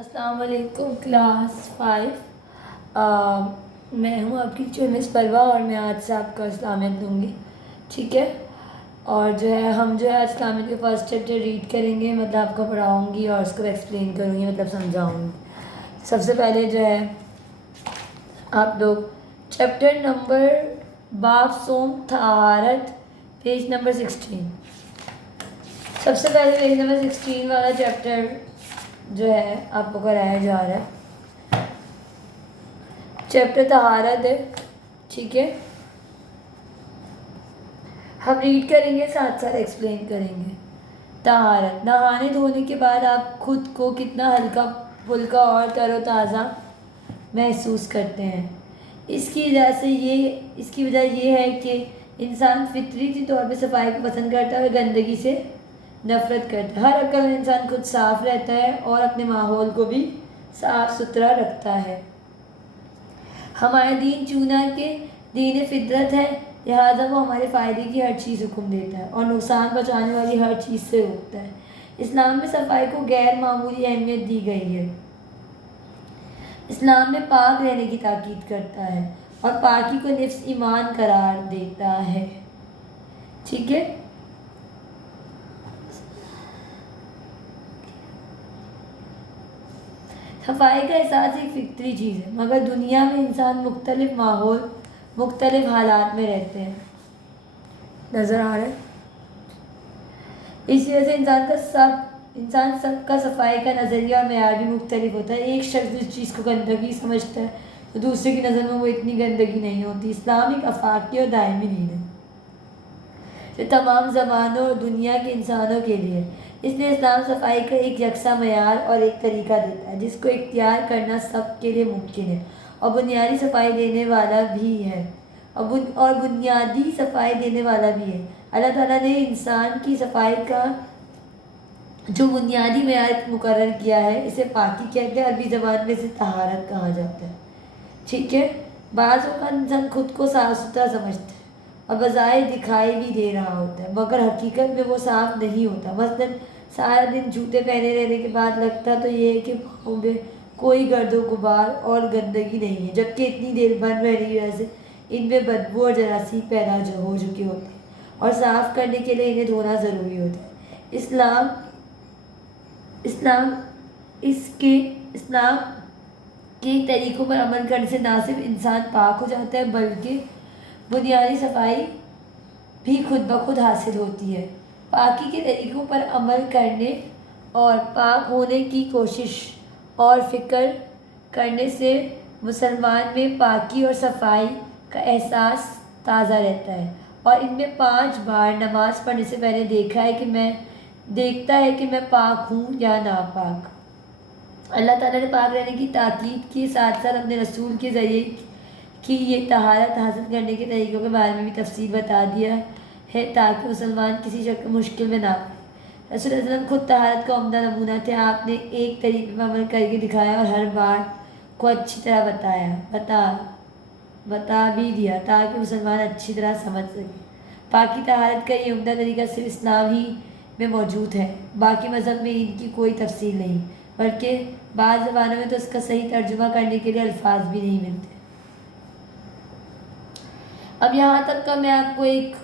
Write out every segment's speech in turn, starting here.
السلام علیکم کلاس 5۔ میں ہوں آپ کی ٹیچر مس پروا اور میں آج سے آپ کا اسلامیت دوں گی، ٹھیک ہے؟ اور ہم آج اسلامیت کے فرسٹ چیپٹر ریڈ کریں گے، مطلب آپ کو پڑھاؤں گی اور اس کو ایکسپلین کروں گی، مطلب سمجھاؤں گی۔ سب سے پہلے آپ لوگ چیپٹر نمبر باب صوم طہارت، پیج نمبر 16۔ سب سے پہلے پیج نمبر 16 والا چیپٹر آپ کو کرایا جا رہا ہے، چیپٹر طہارت ہے، ٹھیک ہے؟ ہم ریڈ کریں گے، ساتھ ساتھ ایکسپلین کریں گے۔ طہارت، نہانے دھونے کے بعد آپ خود کو کتنا ہلکا پھلکا اور تر و تازہ محسوس کرتے ہیں۔ اس کی وجہ یہ ہے کہ انسان فطری طور پہ صفائی کو پسند کرتا ہے اور گندگی سے نفرت کرتا ہے۔ ہر عقل مند انسان خود صاف رہتا ہے اور اپنے ماحول کو بھی صاف ستھرا رکھتا ہے۔ ہمارا دین چونکہ دین فطرت ہے، لہٰذا وہ ہمارے فائدے کی ہر چیز حکم دیتا ہے اور نقصان پہنچانے والی ہر چیز سے روکتا ہے۔ اسلام میں صفائی کو غیر معمولی اہمیت دی گئی ہے۔ اسلام میں پاک رہنے کی تاکید کرتا ہے اور پاکی کو نصف ایمان قرار دیتا ہے، ٹھیک ہے؟ صفائی کا احساس ایک فطری چیز ہے، مگر دنیا میں انسان مختلف ماحول، مختلف حالات میں رہتے ہیں، نظر آ رہا ہے؟ اس وجہ سے انسان سب کا صفائی کا نظریہ اور معیار بھی مختلف ہوتا ہے۔ ایک شخص جس چیز کو گندگی سمجھتا ہے تو دوسرے کی نظر میں وہ اتنی گندگی نہیں ہوتی۔ اسلام ایک آفاقی اور دائمی دین ہے جو تمام زمانوں اور دنیا کے انسانوں کے لیے۔ اس لیے اسلام صفائی کا ایک یکساں معیار اور ایک طریقہ دیتا ہے جس کو اختیار کرنا سب کے لیے ممکن ہے اور بنیادی صفائی دینے والا بھی ہے اللہ تعالیٰ نے انسان کی صفائی کا جو بنیادی معیار مقرر کیا ہے اسے پاکی کہتے ہیں، عربی زبان میں اسے طہارت کہا جاتا ہے، ٹھیک ہے؟ بعض اوقات انسان خود کو صاف ستھرا سمجھتا ہے اور بظاہر دکھائی بھی دے رہا ہوتا ہے، مگر حقیقت میں وہ صاف نہیں ہوتا۔ مثلاً سارا دن جوتے پہنے رہنے کے بعد لگتا تو یہ ہے کہ پاؤں میں کوئی گرد و غبار اور گندگی نہیں ہے، جبکہ اتنی دیر بند رہنے کی وجہ سے ان میں بدبو اور جراثیم پیدا ہو چکے ہوتے ہیں اور صاف کرنے کے لیے انہیں دھونا ضروری ہوتا ہے۔ اسلام کے طریقوں پر عمل کرنے سے نہ صرف انسان پاک ہو جاتا ہے بلکہ بنیادی صفائی بھی خود بخود حاصل ہوتی ہے۔ پاکی کے طریقوں پر عمل کرنے اور پاک ہونے کی کوشش اور فکر کرنے سے مسلمان میں پاکی اور صفائی کا احساس تازہ رہتا ہے اور ان میں 5 بار نماز پڑھنے سے پہلے دیکھتا ہے کہ میں پاک ہوں یا ناپاک۔ اللہ تعالیٰ نے پاک رہنے کی تاکید کے ساتھ ساتھ اپنے رسول کے ذریعے کی یہ طہارت حاصل کرنے کے طریقوں کے بارے میں بھی تفصیل بتا دیا ہے تاکہ مسلمان کسی شک مشکل میں نہ پڑے۔ رسول اللہ علیہ وسلم خود طہارت کا عمدہ نمونہ تھے۔ آپ نے ایک طریقے پر عمل کر کے دکھایا اور ہر بات کو اچھی طرح بتا بھی دیا تاکہ مسلمان اچھی طرح سمجھ سکے۔ پاکی طہارت کا یہ عمدہ طریقہ صرف اسلام ہی میں موجود ہے، باقی مذہب میں ان کی کوئی تفصیل نہیں، بلکہ بعض زبانوں میں تو اس کا صحیح ترجمہ کرنے کے لیے الفاظ بھی نہیں ملتے۔ اب یہاں تک کا میں آپ کو ایک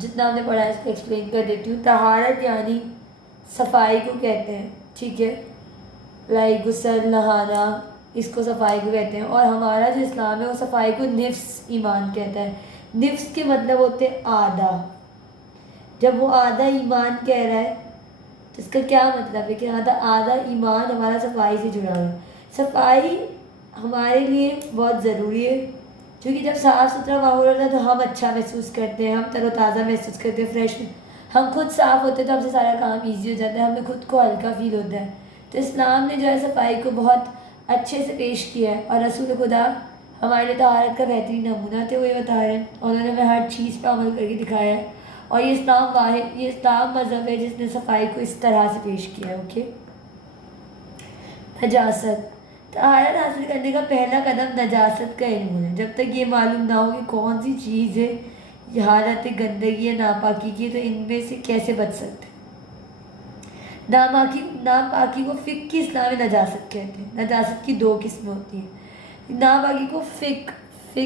جتنا ہم نے پڑھا ہے اس کو ایکسپلین کر دیتی ہوں۔ طہارت یعنی صفائی کو کہتے ہیں، ٹھیک ہے؟ غسل، نہانا، اس کو صفائی کو کہتے ہیں، اور ہمارا جو اسلام ہے وہ صفائی کو نفس ایمان کہتا ہے۔ نفس کے مطلب ہوتے ہیں آدھا۔ جب وہ آدھا ایمان کہہ رہا ہے تو اس کا کیا مطلب ہے کہ آدھا ایمان ہمارا صفائی سے جڑا ہے۔ صفائی ہمارے لیے بہت ضروری ہے کیونکہ جب صاف ستھرا ماحول ہوتا ہے تو ہم اچھا محسوس کرتے ہیں، ہم تر و تازہ محسوس کرتے ہیں، فریش، ہم خود صاف ہوتے ہیں تو ہم سے سارا کام ایزی ہو جاتا ہے، ہمیں خود کو ہلکا فیل ہوتا ہے۔ تو اسلام نے صفائی کو بہت اچھے سے پیش کیا ہے اور رسول خدا ہمارے لیے طہارت کا بہترین نمونہ تھے۔ وہ یہ بتا رہے ہیں اور انہوں نے ہمیں ہر چیز پہ عمل کر کے دکھایا ہے اور یہ اسلام مذہب ہے جس نے صفائی کو اس طرح سے پیش کیا ہے، اوکے؟ نجاست، طہارت حاصل کرنے کا پہلا قدم نجاست کا علم ہے۔ جب تک یہ معلوم نہ ہو کہ کون سی چیز ہے یہ حالت گندگی یا ناپاکی کی تو ان میں سے کیسے بچ سکتے ہیں۔ ناپاکی کو فقہ کی اصطلاح میں نجاست کہتے ہیں۔ نجاست کی دو قسمیں ہوتی ہیں۔ ناپاکی کو فقہ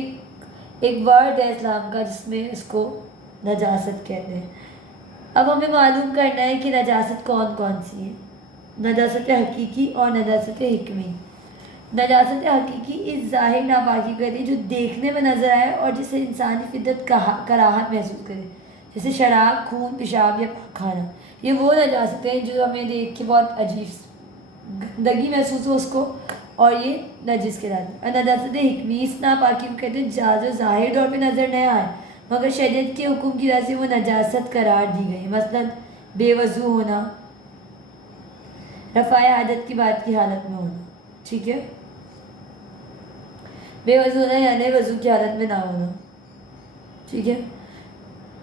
ایک ورڈ ہے اسلام کا جس میں اس کو نجاست کہتے ہیں۔ اب ہمیں معلوم کرنا ہے کہ نجاست کون کون سی ہے۔ نجاست حقیقی اور نجاست حکمی۔ نجاست حقیقی اس ظاہر ناپاکی کہتے ہیں جو دیکھنے میں نظر آئے اور جسے انسانی فطرت کراہت محسوس کرے، جیسے شراب، خون، پیشاب یا پاک کھانا۔ یہ وہ نجاستیں ہیں جو ہمیں دیکھ کے بہت عجیب گندگی محسوس ہو اس کو، اور یہ نجس کہلاتی ہے۔ اور نجاست حکمی اس ناپاکی کو کہتے ہیں جو ظاہر طور پہ نظر نہیں آئے مگر شریعت کے حکم کی وجہ سے وہ نجاست قرار دی گئی، مثلا بے وضو ہونا، رفع حاجت کی بات کی حالت میں ہونا، ٹھیک ہے، بے وضو ہونا یعنی وضو کی حالت میں نہ ہونا، ٹھیک ہے،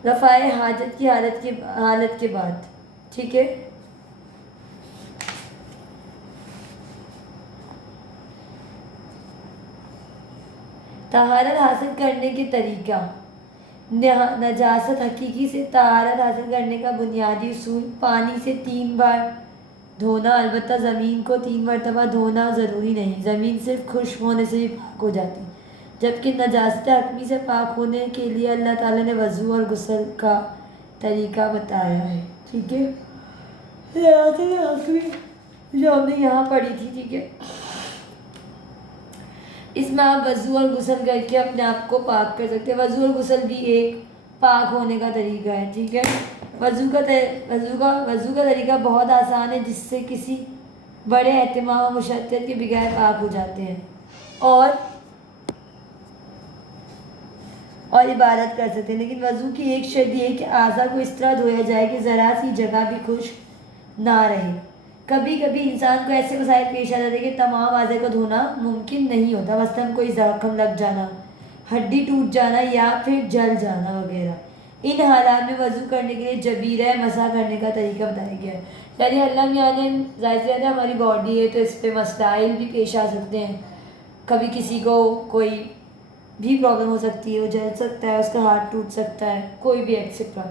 رفع حاجت کی حالت کے بعد، ٹھیک ہے۔ طہارت حاصل کرنے کے طریقہ۔ نجاست حقیقی سے طہارت حاصل کرنے کا بنیادی اصول: پانی سے 3 بار دھونا، البتہ زمین کو 3 مرتبہ دھونا ضروری نہیں، زمین صرف خشک ہونے سے بھی پاک ہو جاتی، جبکہ نجاست حکمی سے پاک ہونے کے لیے اللہ تعالیٰ نے وضو اور غسل کا طریقہ بتایا ہے، ٹھیک ہے۔ نجاست حکمی جو ہم نے یہاں پڑھی تھی، ٹھیک ہے، اس میں آپ وضو اور غسل کر کے اپنے آپ کو پاک کر سکتے ہیں۔ وضو اور غسل بھی ایک پاک ہونے کا طریقہ ہے، ٹھیک ہے۔ وضو کا طریقہ بہت آسان ہے جس سے کسی بڑے اہتمام و مشقت کے بغیر پاک ہو جاتے ہیں اور عبادت کر سکتے ہیں، لیکن وضو کی ایک شرط یہ ہے کہ اعضاء کو اس طرح دھویا جائے کہ ذرا سی جگہ بھی خشک نہ رہے۔ کبھی کبھی انسان کو ایسے مسائل پیش آ جاتے ہیں کہ تمام اعضاء کو دھونا ممکن نہیں ہوتا، مثلاً کوئی زخم لگ جانا، ہڈی ٹوٹ جانا یا پھر جل جانا وغیرہ۔ ان حالات میں وضو کرنے کے لیے جبیرہ مسح کرنے کا طریقہ بتایا گیا ہے۔ یعنی اللہ میاں نے ظاہر سی بات ہے ہماری باڈی ہے تو اس پہ مسائل بھی پیش آ سکتے ہیں، کبھی کسی کو کوئی بھی پرابلم ہو سکتی ہے، وہ جل سکتا ہے، اس کا ہاتھ ٹوٹ سکتا ہے، کوئی بھی ایکسٹرا،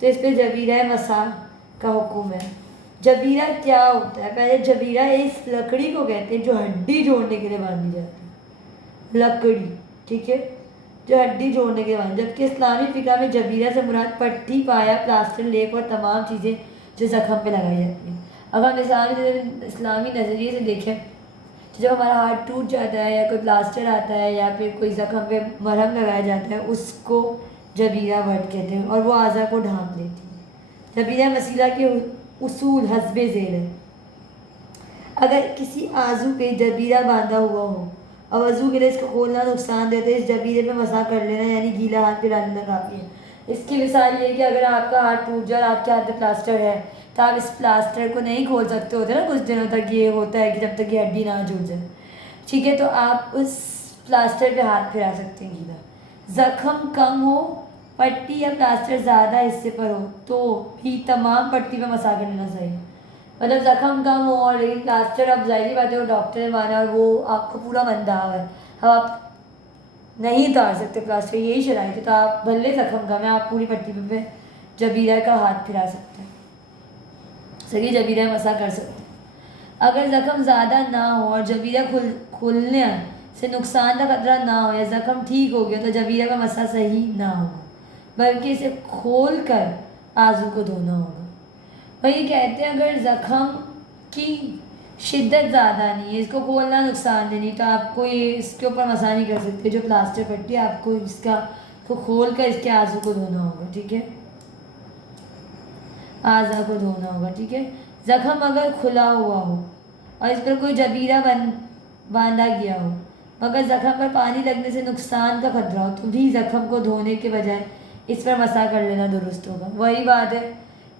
تو اس پہ جبیرہ مسح کا حکم ہے۔ جبیرہ کیا ہوتا ہے؟ پہلے جبیرہ اس لکڑی کو کہتے ہیں جو ہڈی جوڑنے کے لیے باندھی جاتی ہے، لکڑی، ٹھیک ہے، جو ہڈی جوڑنے کے لیے باندھی، جبکہ اسلامی فقہ میں جبیرہ سے مراد پٹی، پایا، پلاسٹر، لیپ اور تمام چیزیں جو زخم پہ لگائی جاتی ہیں۔ اگر ہم اسلامی نظریے سے دیکھیں تو جب ہمارا ہاتھ ٹوٹ جاتا ہے یا کوئی پلاسٹر آتا ہے یا پھر کوئی زخم پہ مرہم لگایا جاتا ہے، اس کو جبیرہ ورڈ کہتے ہیں اور وہ اعضاء کو ڈھانپ دیتی ہے۔ جبیرہ مسیلہ کے اصول حسب ذیل ہے۔ اگر کسی عضو پہ جبیرہ باندھا ہوا ہو اور وضو کے لیے اس کو کھولنا نقصان دیتا ہے، اس جبیرے پہ مسح کر لینا یعنی گیلا ہاتھ پہ ڈالنا کافی ہے۔ اس کی مثال یہ ہے کہ اگر آپ کا ہاتھ ٹوٹ جائے اور آپ کے ہاتھ پہ پلاسٹر ہے تو آپ اس پلاسٹر کو نہیں کھول سکتے ہوتے نا، کچھ دنوں تک یہ ہوتا ہے کہ جب تک یہ ہڈی نہ جڑ جائے، ٹھیک ہے، تو آپ اس پلاسٹر پہ ہاتھ پھیرا سکتے ہیں گیلا۔ زخم کم ہو، پٹی یا پلاسٹر زیادہ حصے پر ہو تو بھی تمام پٹی پہ مسح کر لینا چاہیے۔ مطلب زخم کم ہو اور لیکن پلاسٹر، اب ظاہری بات ہے وہ ڈاکٹر نے مانا اور وہ آپ کو پورا بندھا ہوا ہے، اب آپ نہیں اتار سکتے پلاسٹر، یہی شرائط ہے، تو آپ بھلے زخم کم ہے آپ پوری پٹی پہ جبیرہ کا ہاتھ پھیرا سکتے ہیں، صحیح جبیرہ مسح کر سکتے ہیں۔ اگر زخم زیادہ نہ ہو اور جبیرہ کھلنے سے نقصان کا خطرہ نہ ہو یا زخم ٹھیک ہو گیا تو جبیرہ کا مسح صحیح نہ ہوگا، بلکہ اسے کھول کر اعضاء کو دھونا ہوگا۔ وہی کہتے ہیں اگر زخم کی شدت زیادہ نہیں ہے، اس کو کھولنا نقصان دہ نہیں، تو آپ کو یہ اس کے اوپر مسح نہیں کر سکتے، جو پلاسٹر پٹی آپ کو اس کو کھول کر اس کے اعضاء کو دھونا ہوگا، ٹھیک ہے، اعضاء کو دھونا ہوگا، ٹھیک ہے۔ زخم اگر کھلا ہوا ہو اور اس پر کوئی جبیرہ باندھا گیا ہو مگر زخم پر پانی لگنے سے نقصان کا خطرہ ہو تو بھی زخم کو دھونے کے بجائے اس پر مسح کر لینا درست ہوگا۔ وہی بات ہے،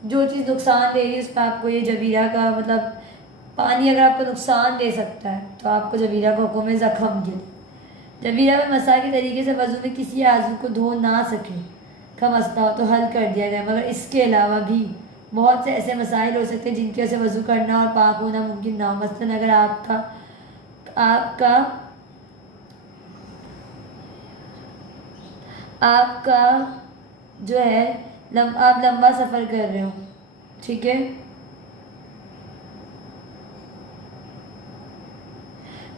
جو چیز نقصان دے رہی ہے اس پہ آپ کو یہ جبیرہ کا مطلب پانی اگر آپ کو نقصان دے سکتا ہے تو آپ کو جبیرہ کا حکم ہے زخم کے لیے۔ جبیرہ میں مسح کے طریقے سے وضو میں کسی اعضو کو دھو نہ سکے کا مسئلہ ہو تو حل کر دیا گیا، مگر اس کے علاوہ بھی بہت سے ایسے مسائل ہو سکتے ہیں جن کی وجہ سے وضو کرنا اور پاک ہونا ممکن نہ ہو۔ مثلاً اگر آپ کا جو ہے آپ لمبا سفر کر رہے ہو، ٹھیک ہے،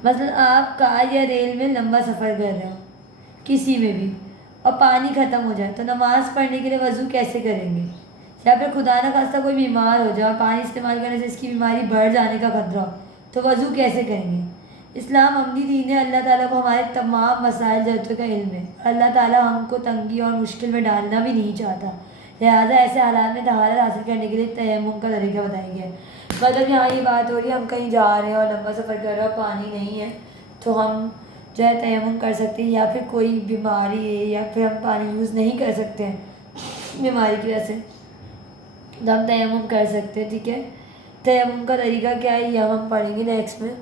مثلا آپ کار یا ریل میں لمبا سفر کر رہے ہو کسی میں بھی اور پانی ختم ہو جائے تو نماز پڑھنے کے لیے وضو کیسے کریں گے؟ یا پھر خدا نہ خواستہ کوئی بیمار ہو جائے اور پانی استعمال کرنے سے اس کی بیماری بڑھ جانے کا خطرہ ہو تو وضو کیسے کریں گے؟ اسلام عملی دین ہے، اللہ تعالیٰ کو ہمارے تمام مسائل ضرورتوں کا علم ہے، اللہ تعالیٰ ہم کو تنگی اور مشکل میں ڈالنا بھی نہیں چاہتا، لہٰذا ایسے حالات میں طہارت حاصل کرنے کے لیے تیمم کا طریقہ بتایا گیا ہے۔ مطلب یہاں یہ بات ہو رہی ہے ہم کہیں جا رہے ہیں اور لمبا سفر کر رہے ہیں اور پانی نہیں ہے تو ہم جو ہے تیمم کر سکتے ہیں، یا پھر کوئی بیماری ہے یا پھر ہم پانی یوز نہیں کر سکتے ہیں بیماری کی وجہ سے تو ہم تیمم کر سکتے ہیں، ٹھیک ہے۔ تیمم کا طریقہ کیا ہے یہ ہم پڑھیں گے نیکسٹ میں۔